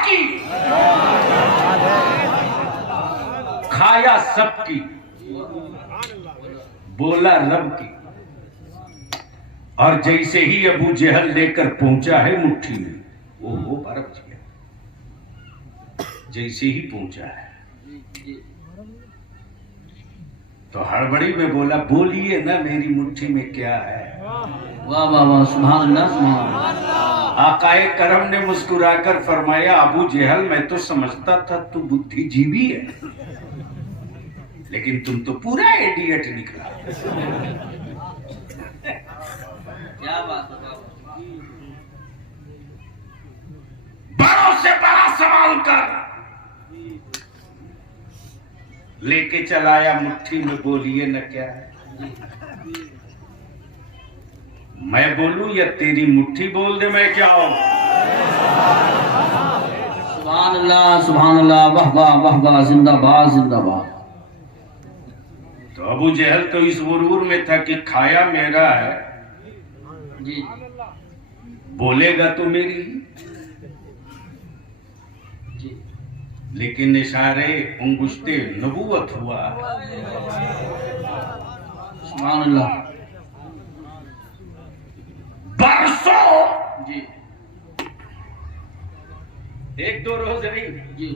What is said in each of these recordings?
की, खाया सबकी, बोला रब की। और जैसे ही अबू जहल लेकर पहुंचा है मुट्ठी में, वो बर्फ गया, जैसे ही पहुंचा है तो हड़बड़ी में बोला, बोलिए ना मेरी मुट्ठी में क्या है। वाह वाह वाह, सुभान अल्लाह सुभान अल्लाह। आकाए करम ने मुस्कुराकर फरमाया, अबू जहल मैं तो समझता था तू बुद्धिजीवी है, लेकिन तुम तो पूरा इडियट निकला। क्या बात है। बड़ों से बड़ा सवाल कर लेके चलाया मुट्ठी में, बोलिए न क्या है। मैं बोलूं या तेरी मुट्ठी बोल दे, मैं क्या हूं। सुभान अल्लाह, वाह वाह वाह वाह, जिंदाबाद जिंदाबाद। तो अबू जहल तो इस गुरूर में था कि खाया मेरा है, जी बोलेगा तो मेरी, जी। लेकिन इशारे अंगुश्ते नबूवत हुआ। सुभान अल्लाह। बरसों, जी एक दो रोज नहीं, जी।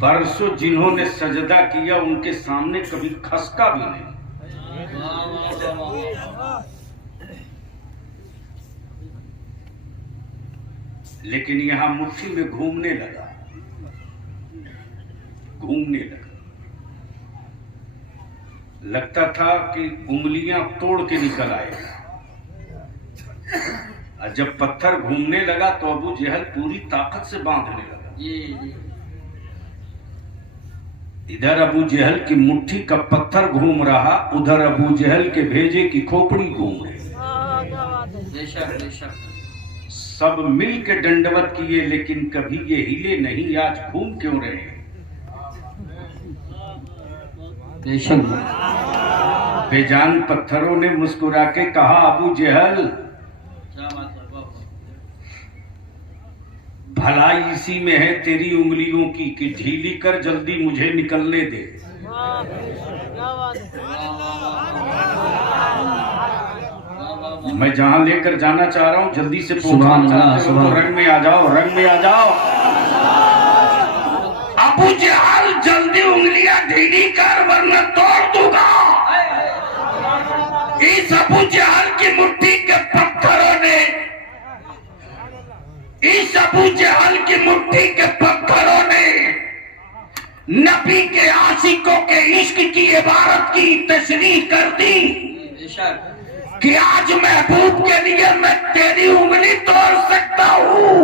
बरसों जिन्होंने सजदा किया उनके सामने कभी खसका भी नहीं। वाह वाह वाह वाह। लेकिन यहां मुट्ठी में घूमने लगा, लगता था कि उंगलियां तोड़ के निकल आएगा। और जब पत्थर घूमने लगा तो अबू जहल पूरी ताकत से बांधने लगा। जी जी। इधर अबू जहल की मुट्ठी का पत्थर घूम रहा, उधर अबू जहल के भेजे की खोपड़ी घूम रही। बेशक बेशक। सब मिल के दंडवत किए, लेकिन कभी ये हिले नहीं, आज घूम क्यों रहे। बेशक। बेजान पत्थरों ने मुस्कुरा के कहा, अबू जहल क्या बात है। वाह वाह। भलाई इसी में है तेरी उंगलियों की कि ढीली कर, जल्दी मुझे निकलने दे। मैं जहां लेकर जाना चाह रहा हूं जल्दी से पहुंचाना चाहते हो तो रंग में आ जाओ, रंग में आ जाओ। अबू जहल जल्दी उंगलियां ढीली कर वरना तोड़ दूंगा। इस अबू जहल की मुट्ठी के पत्थरों ने, इस अबू जहल की मुट्ठी के पत्थरों ने नबी के आशिकों के इश्क की इबारत की तशरीह कर दी कि आज महबूब के लिए मैं तेरी उंगली तोड़ सकता हूँ,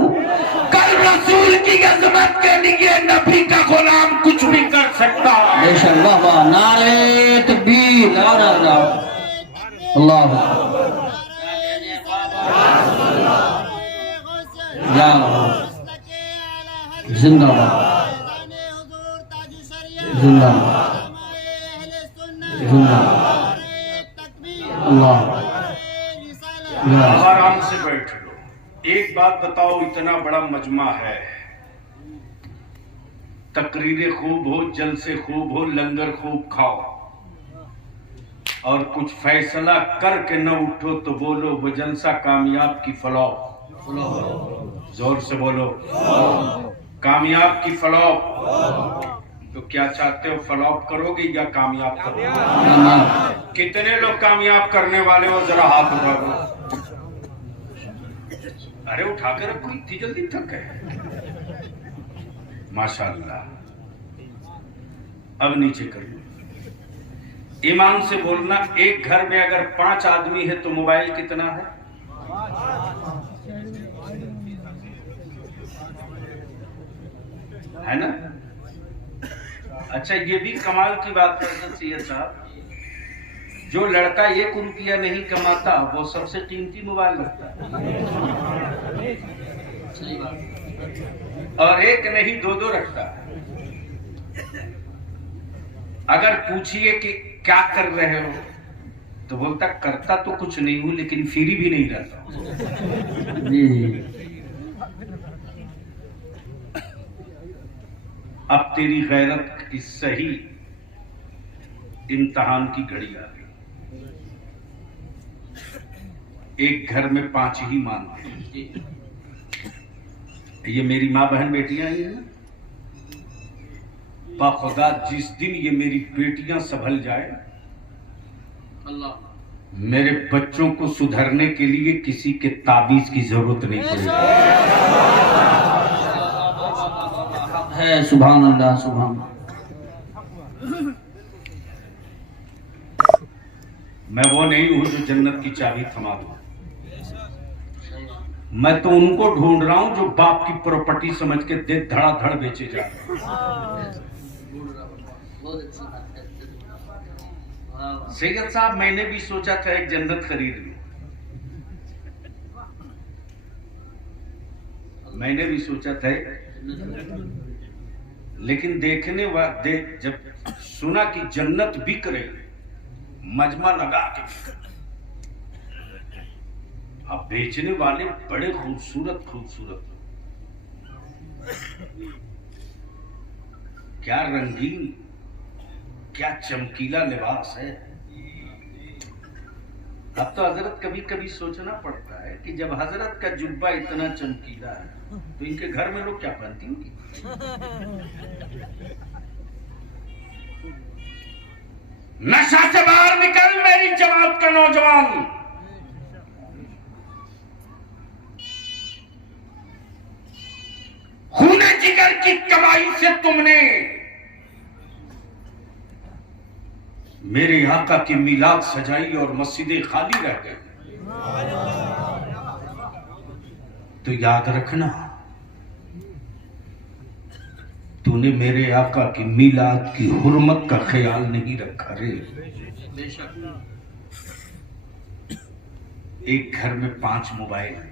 कल रसूल की अजमत के लिए नबी का गुलाम कुछ भी कर सकता है। बेशक। वाह वाह, नारे तकबीर, नारा अल्लाह। जिंदाबाद जिंदाबाद जिंदाबाद। अल्लाह। आराम से बैठ लो। एक बात बताओ, इतना बड़ा मजमा है, तकरीरें खूब हो, जलसे खूब हो, लंगर खूब खाओ, और कुछ फैसला करके न उठो तो बोलो वो जलसा कामयाब की फ्लॉप। जोर से बोलो, कामयाब की फ्लॉप। तो क्या चाहते हो, फ्लॉप करोगे या कामयाब करोगे? कितने लोग कामयाब करने वाले हो, जरा हाथ उठा दो। अरे उठाकर रखो, इतनी जल्दी थक गए। माशाअल्लाह। अब नीचे कर लो, ईमान से बोलना। एक घर में अगर 5 आदमी है तो मोबाइल कितना है? है ना? अच्छा, ये भी कमाल की बात है सैयद साहब, जो लड़का 1 रुपया नहीं कमाता वो सबसे कीमती मोबाइल रखता है, और एक नहीं 2-2 रखता है। अगर पूछिए कि क्या कर रहे हो तो बोलता करता तो कुछ नहीं हूं, लेकिन फ्री भी नहीं रहता। अब तेरी गैरत की सही इम्तिहान की घड़ी आ गई। एक घर में 5 ही मानते। ये मेरी माँ बहन बेटियां ही हैं। बाखुदा जिस दिन ये मेरी बेटियां संभल जाए, अल्लाह मेरे बच्चों को सुधरने के लिए किसी के ताबीज की जरूरत नहीं पड़ेगी। है सुभान अल्लाह सुभान। मैं वो नहीं हूं जो जन्नत की चाबी थमा दूं। मैं तो उनको ढूंढ रहा हूं जो बाप की प्रॉपर्टी समझ के दे धड़ाधड़ बेचे जा रहे हैं। सैयद साहब, मैंने भी सोचा था एक जन्नत खरीद लूं। मैंने भी सोचा था, लेकिन जब सुना कि जन्नत बिक रही, मजमा लगा के अब बेचने वाले बड़े खूबसूरत क्या रंगीन, क्या चमकीला लिबास है। अब तो हजरत कभी कभी सोचना पड़ता है कि जब हजरत का जुब्बा इतना चमकीला है तो इनके घर में लोग क्या पहनती होंगी। नशा से बाहर निकल मेरी जमात का नौजवान। खूने जिगर की कमाई से तुमने मेरे आका की मिलाद सजाई और मस्जिदें खाली रह गई। तो याद रखना, तूने मेरे आका की मिलाद की हुर्मत का ख्याल नहीं रखा रे। एक घर में 5 मोबाइल है।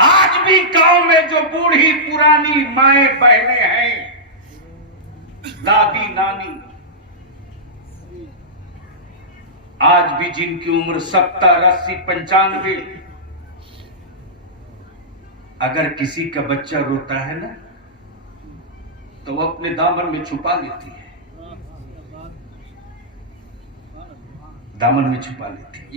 आज भी गांव में जो बूढ़ी पुरानी माएं बहनें हैं, दादी नानी, आज भी जिनकी उम्र 70, 80, 95, अगर किसी का बच्चा रोता है ना तो वो अपने दामन में छुपा लेती है, दामन में छुपा लेती है।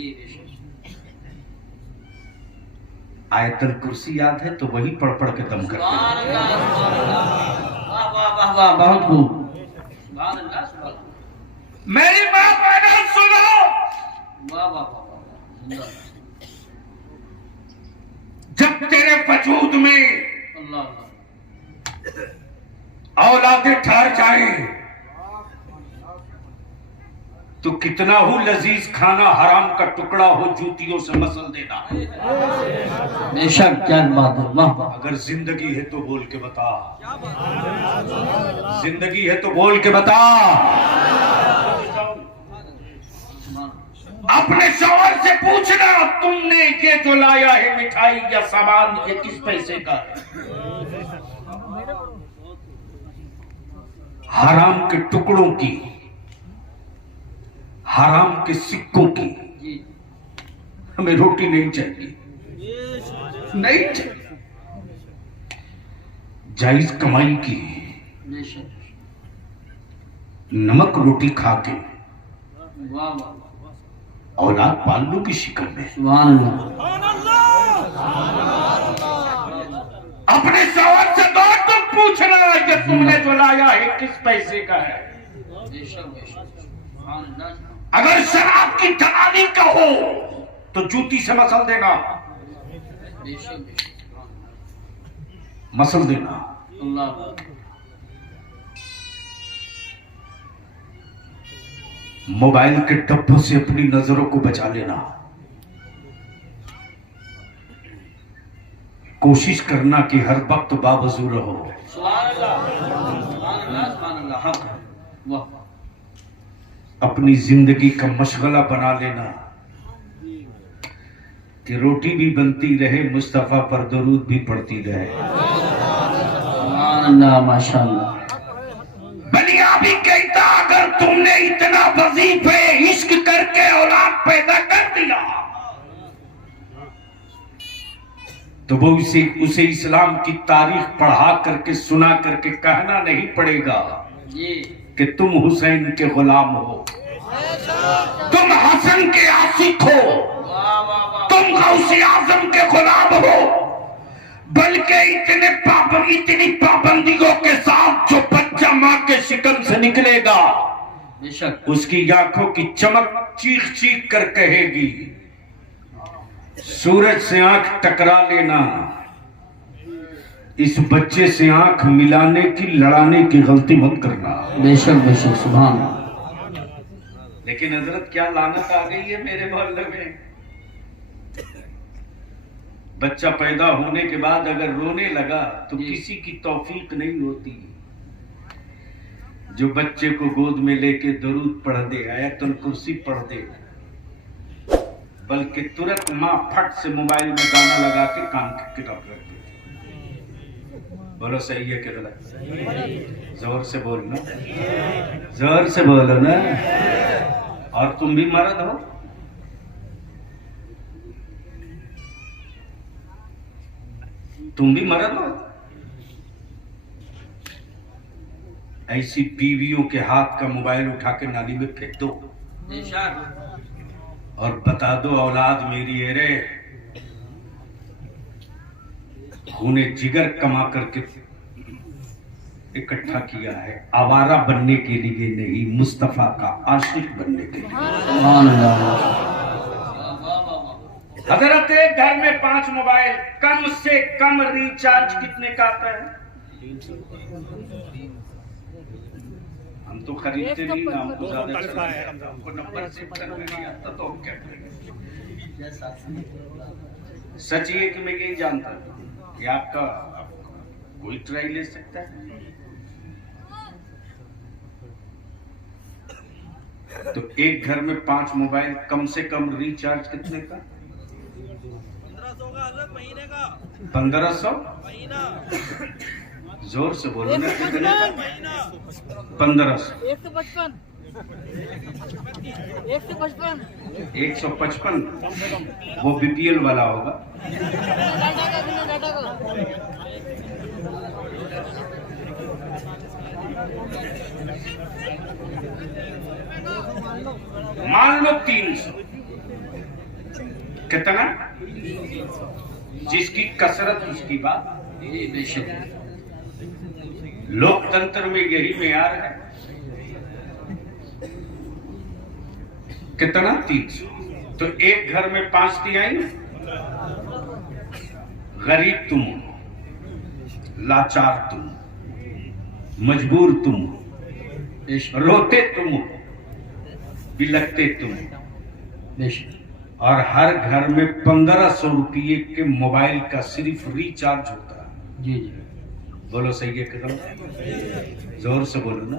आयतल कुर्सी याद है तो वही पढ़ पढ़ के दम करते हैं। वाह बहुत खूब। मेरी बात मैंने सुनो। वाह वाह वाह। जब तेरे वजूद में औलादे ठहर जाए तो कितना हो लजीज खाना हराम का टुकड़ा हो जूतियों से मसल देना। बेशक, क्या बात है। वाह वाह। अगर जिंदगी है तो बोल के बता, जिंदगी है तो बोल के बता। अपने शौहर से पूछना, तुमने ये जो लाया है मिठाई या सामान, ये किस पैसे का है। हराम के टुकड़ों की, हराम के सिक्कों की हमें रोटी नहीं चाहिए, नहीं चाहिए। जायज कमाई की नमक रोटी खा के औलाद पाल लो की शिकल में। सुभान अल्लाह। अपने शौहर से दो तुम पूछना कि तुमने जो लाया है किस पैसे का है। अगर शराब की दलाली का हो तो जूती से मसल देना, मसल देना। मोबाइल के डब्बों से अपनी नजरों को बचा लेना। कोशिश करना कि हर वक्त बावजू रहो। अपनी जिंदगी का मशगला बना लेना कि रोटी भी बनती रहे, मुस्तफा पर दरूद भी पड़ती रहे। माशाअल्लाह। बलिया भी कहता, अगर तुमने इतना वजीफे इश्क करके औलाद पैदा कर दिया तो वो उसे इस्लाम की तारीख पढ़ा करके सुना करके कहना नहीं पड़ेगा कि तुम हुसैन के गुलाम हो, तुम हसन के आशिक हो, तुम गौसे आजम के गुलाम हो, बल्कि इतनी पाबंदियों के साथ जो बच्चा माँ के शिकन से निकलेगा उसकी आंखों की चमक चीख चीख कर कहेगी, सूरज से आंख टकरा लेना, इस बच्चे से आंख मिलाने की लड़ाने की गलती मत करना। बेशक बेशक सुभान। लेकिन हजरत क्या लानत आ गई है मेरे मोहल्ले में, बच्चा पैदा होने के बाद अगर रोने लगा तो किसी की तौफीक नहीं होती जो बच्चे को गोद में लेके दरूद पढ़ दे, आयतुल कुर्सी पढ़ दे, बल्कि तुरंत माँ फट से मोबाइल में गाना लगा के कान की किताब रख देती। बोलो सही है कि गलत? जोर से बोलना, जोर से बोलो ना। और तुम भी मर्द हो, तुम भी मर्द हो, ऐसी बीवियों के हाथ का मोबाइल उठा के नाली में फेंक दो और बता दो औलाद मेरी है रे, खूने जिगर कमा करके इकट्ठा किया है, आवारा बनने के लिए नहीं, मुस्तफा का आशिक बनने के लिए। हजरत एक घर में 5 मोबाइल, कम से कम रिचार्ज कितने का आता है? हम तो खरीदते नहीं ना, हमको ज्यादा चलता है, हमको नंबर सेव करना नहीं आता तो हम क्या करेंगे। सच ये कि मैं यही जानता हूँ कि आपका कोई ट्राई ले सकता है। तो एक घर में 5 मोबाइल, कम से कम रिचार्ज कितने का? 1500 जोर से बोलो ना, कितने का? 1500 155 वो बीपीएल वाला होगा। मान लो 300, कितना? जिसकी कसरत उसकी बात। लोकतंत्र में यही मेयार है। कितना? 300। तो एक घर में 5 तिहाई। गरीब तुम हो, लाचार तुम हो, मजबूर तुम हो, रोते तुम हो, बिलखते तुम हो, और हर घर में 1500 रुपये के मोबाइल का सिर्फ रिचार्ज होता है। जी जी बोलो सही है कि गलत? जोर से बोलो ना,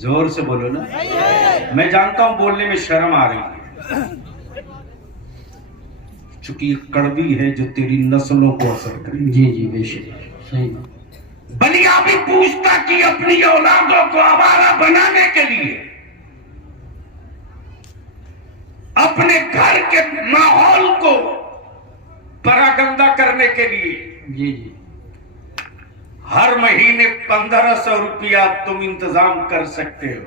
जोर से बोलो ना। मैं जानता हूं बोलने में शर्म आ रही है, चूंकि कड़वी है जो तेरी नस्लों को असर करेगी। जी जी बेशक सही। बलिया भी पूछता कि अपनी औलादों को आवारा बनाने के लिए, अपने घर के माहौल को परागंदा करने के लिए जी जी हर महीने 1500 रुपया तुम इंतजाम कर सकते हो,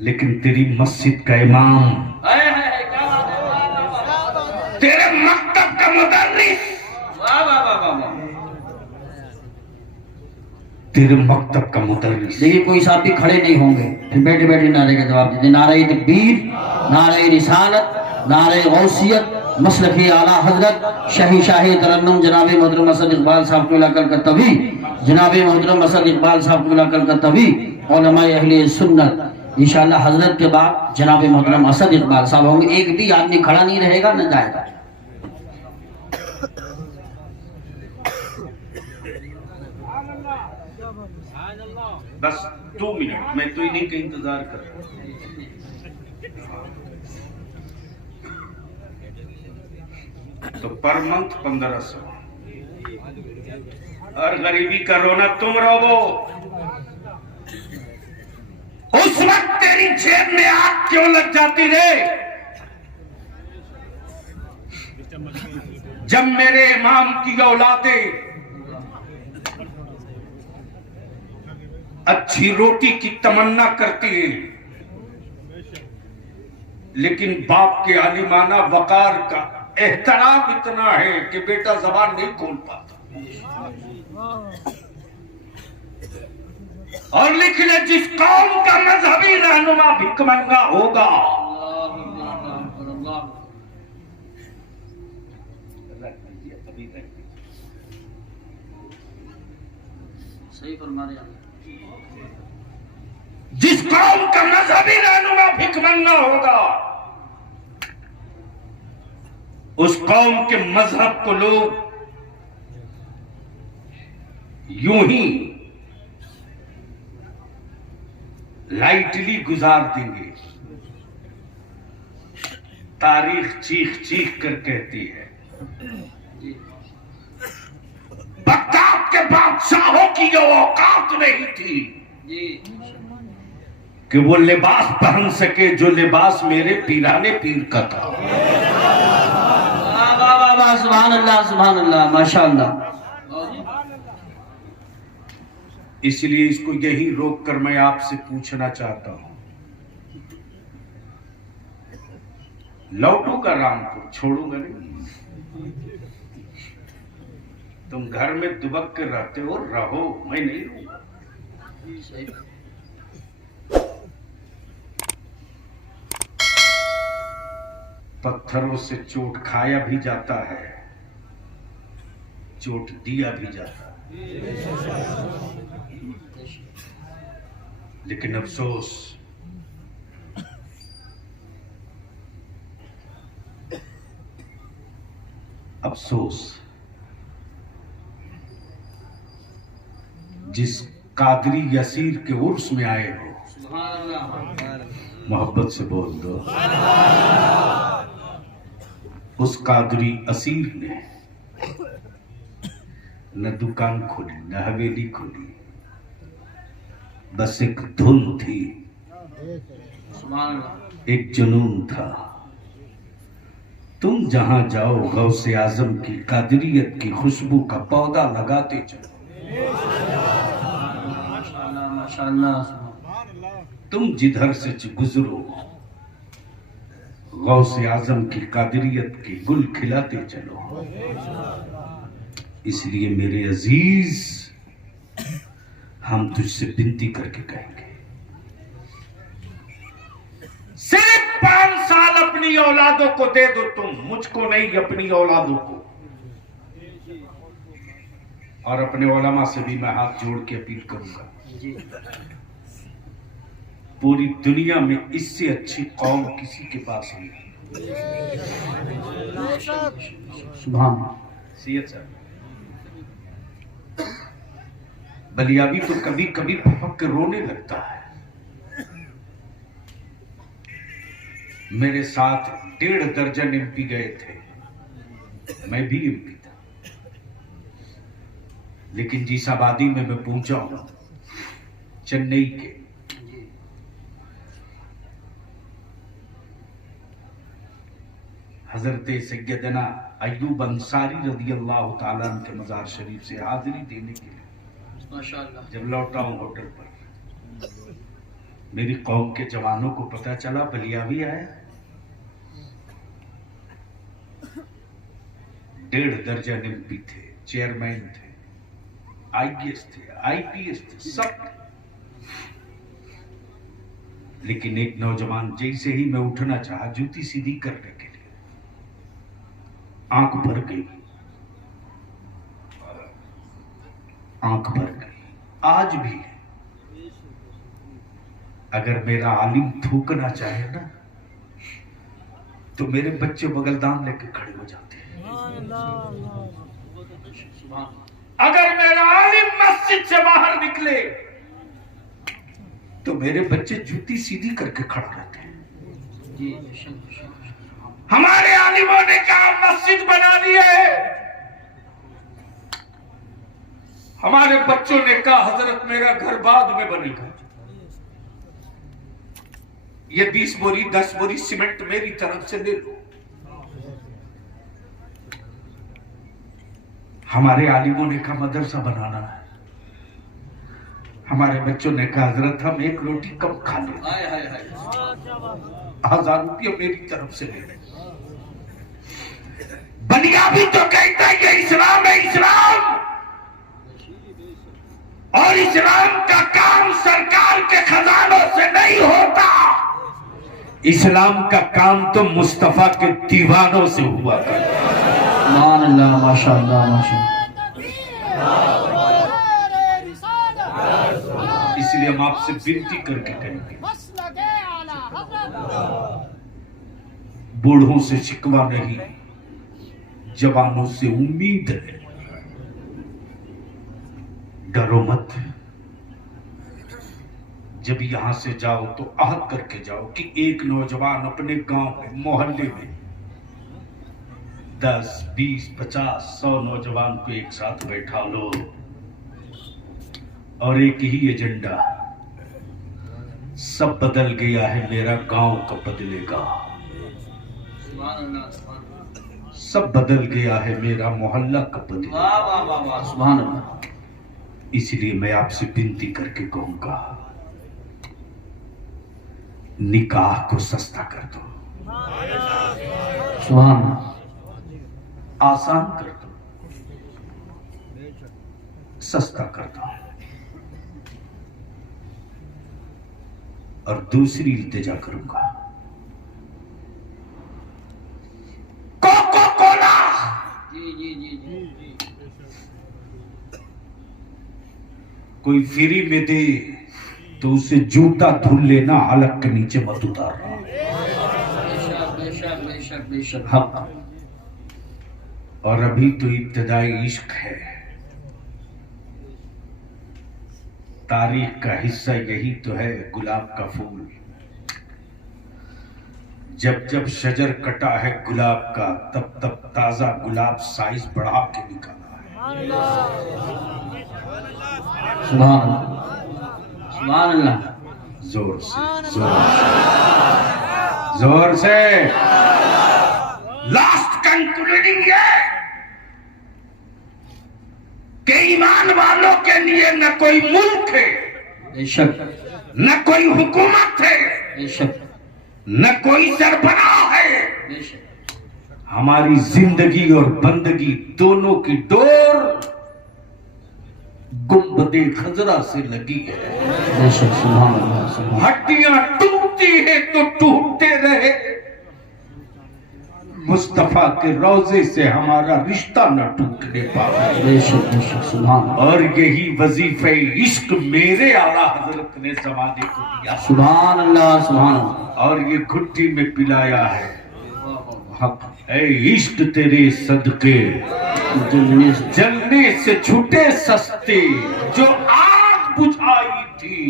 लेकिन तेरी मस्जिद का इमाम, तेरे मकतब का मुदर्रिस, तेरे मकतब का मुदर्रिस, देखिए कोई साहब भी खड़े नहीं होंगे, फिर बैठे बैठे नारे का जवाब देते, नारे तकबीर, नारे रिसालत, नारे गौसियत, मसलकी आला हजरत शाही शाही तरन्नुम जनाब मोहतरम असद इकबाल साहब को लाकर का तभी, जनाब मोहतरम असद इकबाल साहब को लाकर का तभी, उलमाए अहले सुन्नत इंशाअल्लाह हजरत के बाद जनाब मोहतरम असद इकबाल साहब होंगे। एक भी आदमी खड़ा नहीं रहेगा न जाएगा। बस 2 मिनट, मैं तो इन्हीं का इंतजार कर रहा हूं। तो पर मंथ 1500, और गरीबी का रोना तुम रोवो। उस वक्त तेरी जेब में आग क्यों लग जाती रे? जब मेरे इमाम की औलादें अच्छी रोटी की तमन्ना करती है, लेकिन बाप के आलिमाना वकार का एहतराम इतना है कि बेटा जबान नहीं खोल पाता। और लिख ले, जिस कौम का मजहबी रहनुमा भिखमंगा होगा, सही फरमा रहे हैं। जिस कौम का मजहबी रहनुमा भिखमंगा होगा, उस कौम के मजहब को लोग यूं ही लाइटली गुजार देंगे। तारीख चीख चीख कर कहती है, बगदाद के बादशाहों की जो औकात नहीं थी कि वो लिबास पहन सके जो लिबास मेरे पीराने पीर का था। सुभान अल्लाह, माशाअल्लाह। इसलिए इसको यही रोक कर मैं आपसे पूछना चाहता हूं, लौटूंगा रामपुर, छोड़ूंगा नहीं। तुम घर में दुबक कर रहते हो, रहो, मैं नहीं रहूंगा। पत्थरों से चोट खाया भी जाता है, चोट दिया भी जाता है, लेकिन अफसोस जिस कादरी यसीर के उर्स में आए हो, मोहब्बत से बोल दो, उस कादरी असीर ने न दुकान खोली न हवेली खोली, बस एक धुन थी, एक जुनून था। तुम जहां जाओ गौसे आजम की कादरियत की खुशबू का पौधा लगाते चलो। तुम जिधर से गुजरो गौसे आजम की कादरियत के गुल खिलाते चलो। इसलिए मेरे अजीज, हम तुझसे विनती करके कहेंगे, सिर्फ 5 साल अपनी औलादों को दे दो तुम, मुझको नहीं, अपनी औलादों को। और अपने उलमा से भी मैं हाथ जोड़ के अपील करूंगा, पूरी दुनिया में इससे अच्छी कौम किसी के पास नहीं। सुभान सैयद साहब, बलियाबी तो कभी कभी भपक के रोने लगता है। मेरे साथ 1.5 दर्जन एमपी गए थे, मैं भी एमपी था, लेकिन जिस आबादी में मैं पहुंचा हूं, चेन्नई के, हजरत सैयदना अय्यूब अंसारी रदियल्लाहु ताला अन्हु के मजार शरीफ से हाजिरी देने के लिए जब लौटा हूं होटल पर, मेरी कौम के जवानों को पता चला बलियावी आया। 1.5 दर्जन एमपी थे, चेयरमैन थे, आईएएस थे, आईपीएस थे, सब थे। लेकिन एक नौजवान जैसे ही मैं उठना चाहा जूती सीधी करने के लिए, आंख भर गई, आंख भर गई। आज भी अगर मेरा आलिम थूकना चाहे ना, तो मेरे बच्चे बगलदान लेके खड़े हो जाते हैं। अगर मेरा आलिम मस्जिद से बाहर निकले तो मेरे बच्चे जूती सीधी करके खड़े रहते हैं। हमारे आलिमों ने क्या मस्जिद बना दी है, हमारे बच्चों ने कहा हजरत मेरा घर बाद में बनेगा, ये 20 बोरी 10 बोरी सीमेंट मेरी तरफ से ले लो। हमारे आलिमों ने कहा मदरसा बनाना है, हमारे बच्चों ने कहा हजरत हम एक रोटी कम खा लेते, 1000 रुपया मेरी तरफ से ले लें। बनिया भी तो कहता है कि इस्लाम है इस्लाम, और इस्लाम का काम सरकार के खजानों से नहीं होता, इस्लाम का काम तो मुस्तफा के दीवानों से हुआ करता। माशाअल्लाह माशाअल्लाह माशाअल्लाह। इसलिए हम आपसे विनती करके कहेंगे, बूढ़ों से शिकवा नहीं, जवानों से उम्मीद है। डरो मत, जब यहां से जाओ तो आहद करके जाओ कि एक नौजवान अपने गांव में, मोहल्ले में 10, 20, 50, 100 नौजवान को एक साथ बैठा लो और एक ही एजेंडा, सब बदल गया है, मेरा गांव कब बदलेगा, सब बदल गया है, मेरा मोहल्ला कब बदलेगा। सुभान अल्लाह। इसलिए मैं आपसे विनती करके कहूंगा, निकाह को सस्ता कर दो, सुभान अल्लाह। आसान कर दो, सस्ता कर दो। और दूसरी इल्तिजा करूंगा, कोको कोला कोई फ्री में दे तो उसे जूता धुल लेना, अलग के नीचे मत उतारना। बेशक हक। और अभी तो इब्तदाई इश्क है, तारीख का हिस्सा यही तो है, गुलाब का फूल। जब जब शजर कटा है गुलाब का, तब तब ताजा गुलाब साइज बढ़ा के निकाला है। सुभान अल्लाह सुभान अल्लाह। जोर से, जोर से। लास्ट कंक्लूडिंग है कि ईमान वालों के लिए न कोई मुल्क है, बेशक, न कोई हुकूमत है, बेशक, न कोई सरबराह है, बेशक। हमारी जिंदगी और बंदगी दोनों की डोर गुंबदे खजरा से लगी है। बेशक, सुभान अल्लाह, सुभान। हड्डियां टूटती है तो टूटते रहे, मुस्तफा के रोजे से हमारा रिश्ता न टूटने पाए। बेशक, बेशक, सुभान। और यही वजीफे इश्क मेरे आला हजरत ने जमाने को दिया, सुभान अल्लाह, सुभान। और ये घुट्टी में पिलाया है। हक। ऐ इश्क तेरे सदके जलने से छूटे सस्ते, जो आग बुझाई थी,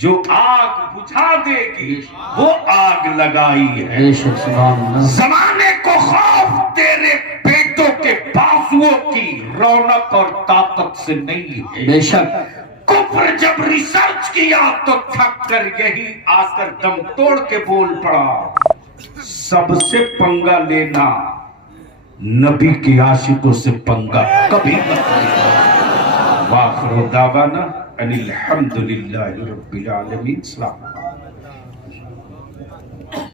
जो आग बुझा देगी वो आग लगाई है। बेशक, सुभान अल्लाह। जमाने को खौफ तेरे बेटों के बाजुओं की रौनक और ताकत से नहीं है। बेशक। कुफ्र जब रिसर्च किया तो थक कर यही आकर दम तोड़ के बोल पड़ा, सबसे पंगा लेना नबी के आशिकों से पंगा कभी मत लेना। वाखिर दावाना अनिल हम्दुलिल्लाहि रब्बिल आलमीन।